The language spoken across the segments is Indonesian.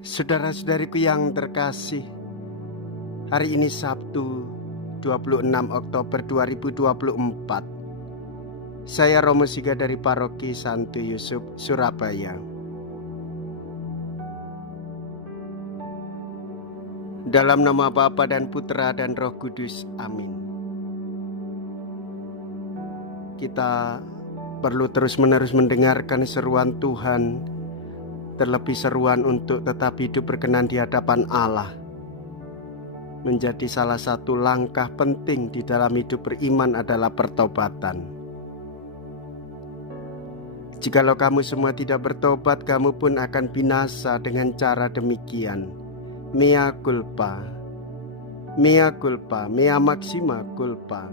Saudara-saudariku yang terkasih, hari ini Sabtu 26 Oktober 2024. Saya Romo Siga dari Paroki Santo Yusuf, Surabaya. Dalam nama Bapa dan Putra dan Roh Kudus, amin. Kita perlu terus-menerus mendengarkan seruan Tuhan, terlebih seruan untuk tetap hidup berkenan di hadapan Allah. Menjadi salah satu langkah penting di dalam hidup beriman adalah pertobatan. Jikalau kamu semua tidak bertobat, kamu pun akan binasa dengan cara demikian. Mea culpa, mea culpa, mea maxima culpa.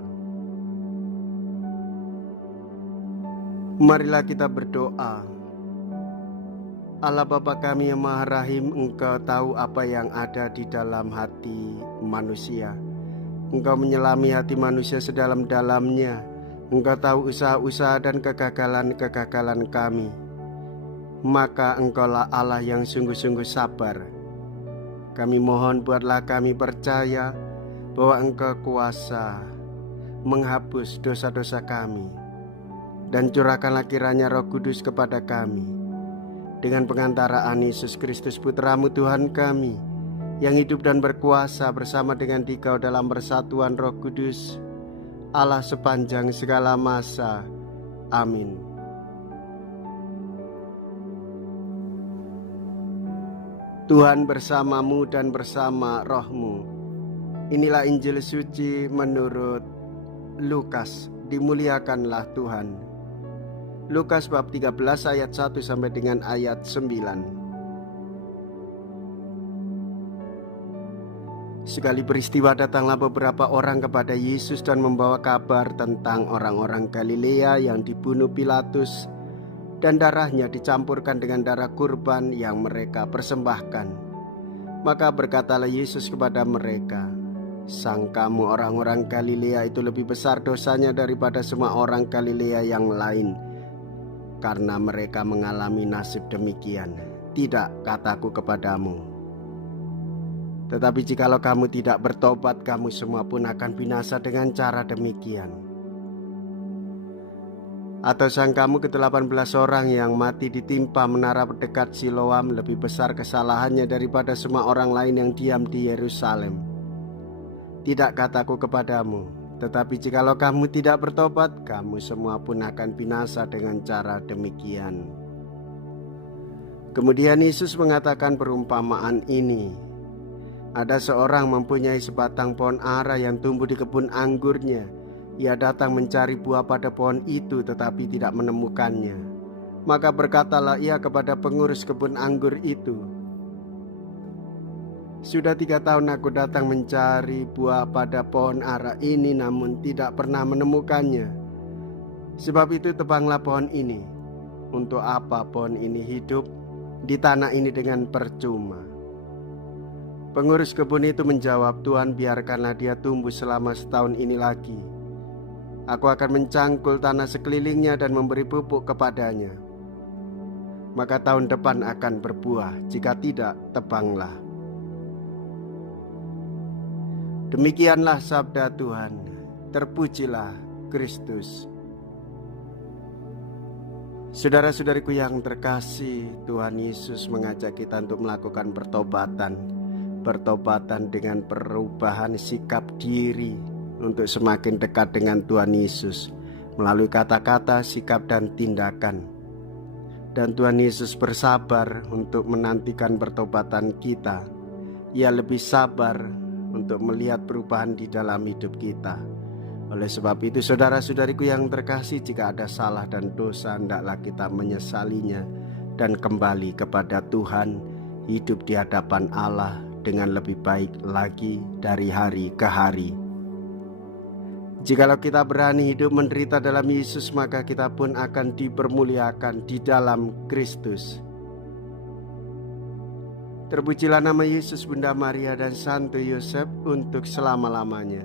Marilah kita berdoa. Allah Bapa kami yang Maha Rahim, Engkau tahu apa yang ada di dalam hati manusia. Engkau menyelami hati manusia sedalam-dalamnya. Engkau tahu usaha-usaha dan kegagalan-kegagalan kami. Maka Engkaulah Allah yang sungguh-sungguh sabar. Kami mohon buatlah kami percaya bahwa Engkau kuasa menghapus dosa-dosa kami. Dan curahkanlah kiranya Roh Kudus kepada kami, dengan pengantaraan Yesus Kristus Putramu Tuhan kami, yang hidup dan berkuasa bersama dengan Dikau dalam persatuan Roh Kudus, Allah sepanjang segala masa. Amin. Tuhan bersamamu dan bersama rohmu. Inilah Injil suci menurut Lukas. Dimuliakanlah Tuhan. Lukas bab 13 ayat 1 sampai dengan ayat 9. Sekali peristiwa datanglah beberapa orang kepada Yesus dan membawa kabar tentang orang-orang Galilea yang dibunuh Pilatus dan darahnya dicampurkan dengan darah kurban yang mereka persembahkan. Maka berkatalah Yesus kepada mereka, "Sangkamu orang-orang Galilea itu lebih besar dosanya daripada semua orang Galilea yang lain, karena mereka mengalami nasib demikian? Tidak, kataku kepadamu. Tetapi jikalau kamu tidak bertobat, kamu semua pun akan binasa dengan cara demikian. Atau sangkamu ke-18 orang yang mati ditimpa menara dekat Siloam lebih besar kesalahannya daripada semua orang lain yang diam di Yerusalem? Tidak, kataku kepadamu. Tetapi jikalau kamu tidak bertobat, kamu semua pun akan binasa dengan cara demikian." Kemudian Yesus mengatakan perumpamaan ini. Ada seorang mempunyai sebatang pohon ara yang tumbuh di kebun anggurnya. Ia datang mencari buah pada pohon itu tetapi tidak menemukannya. Maka berkatalah ia kepada pengurus kebun anggur itu, "Sudah 3 tahun aku datang mencari buah pada pohon ara ini, namun tidak pernah menemukannya. Sebab itu tebanglah pohon ini. Untuk apa pohon ini hidup di tanah ini dengan percuma?" Pengurus kebun itu menjawab, "Tuhan, biarkanlah dia tumbuh selama setahun ini lagi. Aku akan mencangkul tanah sekelilingnya dan memberi pupuk kepadanya. Maka tahun depan akan berbuah, jika tidak, tebanglah." Demikianlah sabda Tuhan. Terpujilah Kristus. Saudara-saudariku yang terkasih, Tuhan Yesus mengajak kita untuk melakukan pertobatan dengan perubahan sikap diri untuk semakin dekat dengan Tuhan Yesus melalui kata-kata, sikap, dan tindakan. Dan Tuhan Yesus bersabar untuk menantikan pertobatan kita. Ia lebih sabar untuk melihat perubahan di dalam hidup kita. Oleh sebab itu, saudara-saudariku yang terkasih, jika ada salah dan dosa, hendaklah kita menyesalinya dan kembali kepada Tuhan, hidup di hadapan Allah dengan lebih baik lagi dari hari ke hari. Jikalau kita berani hidup menderita dalam Yesus, maka kita pun akan dipermuliakan di dalam Kristus. Terpujilah nama Yesus, Bunda Maria, dan Santo Yosef untuk selama-lamanya.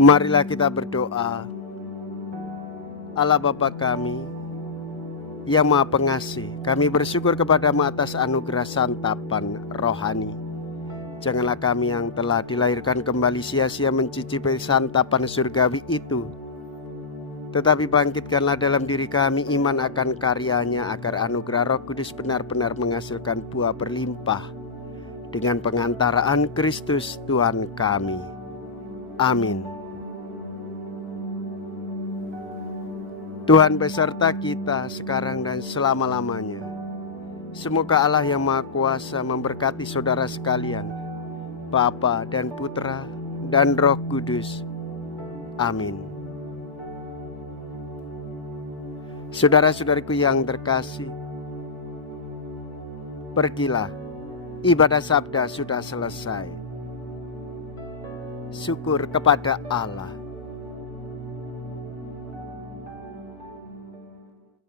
Marilah kita berdoa. Allah Bapa kami, yang Maha Pengasih, kami bersyukur kepadamu atas anugerah santapan rohani. Janganlah kami yang telah dilahirkan kembali sia-sia mencicipi santapan surgawi itu, tetapi bangkitkanlah dalam diri kami iman akan karyanya, agar anugerah Roh Kudus benar-benar menghasilkan buah berlimpah dengan pengantaraan Kristus Tuhan kami. Amin. Tuhan beserta kita sekarang dan selama-lamanya. Semoga Allah yang Maha Kuasa memberkati saudara sekalian, Bapa dan Putra dan Roh Kudus. Amin. Saudara-saudariku yang terkasih, pergilah, ibadah sabda sudah selesai. Syukur kepada Allah.